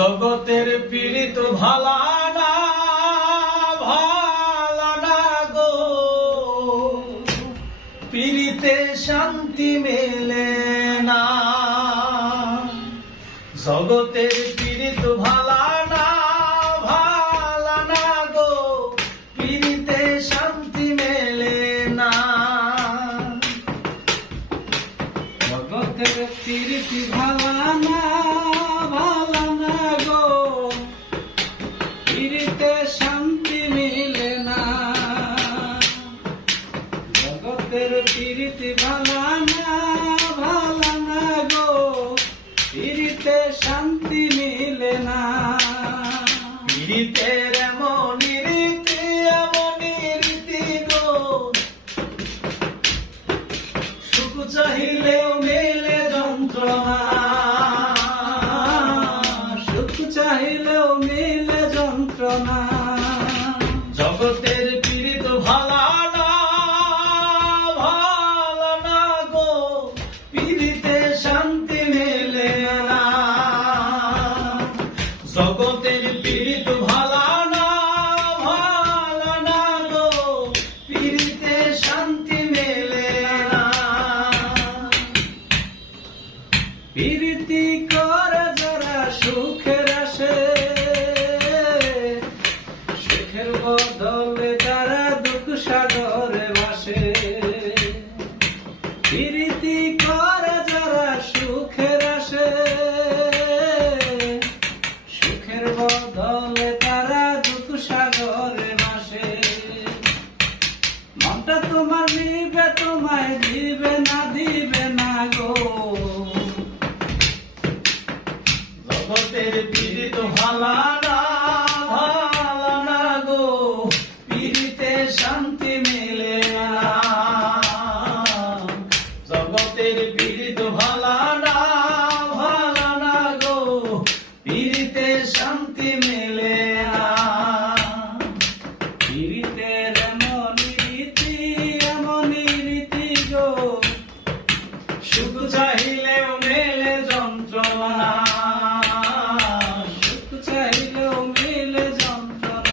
জগতের পীড়িত ভালা না গো, পীড়িতে শান্তি মেলে না। জগতের পীড়িত ভালা না গো, পীড়িতে শান্তি মেলে না। জগতের পীড়িত ভালা না গো, পীড়িতে শান্তি মিলে না। জগতের পীড়িত ভালা না গো, পীড়িতে শান্তি মিলে না। পীড়িতের এমনই রীতি গো, সুখ চাহিলেও মেলে যন্ত্রণা, সুখ চাহিলেও মিলে যন্ত্রণা। জগতের পীড়িত ভালা না গো, পীড়িতে শান্তি মেলে না। জগতের পীড়িত ভালা না গো, পীড়িতে শান্তি মেলে না। প্রীতি করে যারা সুখের আসে, সুখের বদলে তারা দুঃখ সাগরে ভাসে। প্রীতি করে যারা সুখের আসে, সুখের বদলে তারা দুঃখ সাগরে ভাসে। মনটা তোমার নিবে, তোমায় দিবে না গো। জগতের পীড়িত ভালা না গো, পীড়িতে শান্তি মেলে না। জগতের পীড়িত ভালা না গো, পীড়িতে শান্তি মেলে না। পীড়িতের এমনই রীতি গো, সুখ চাহিলে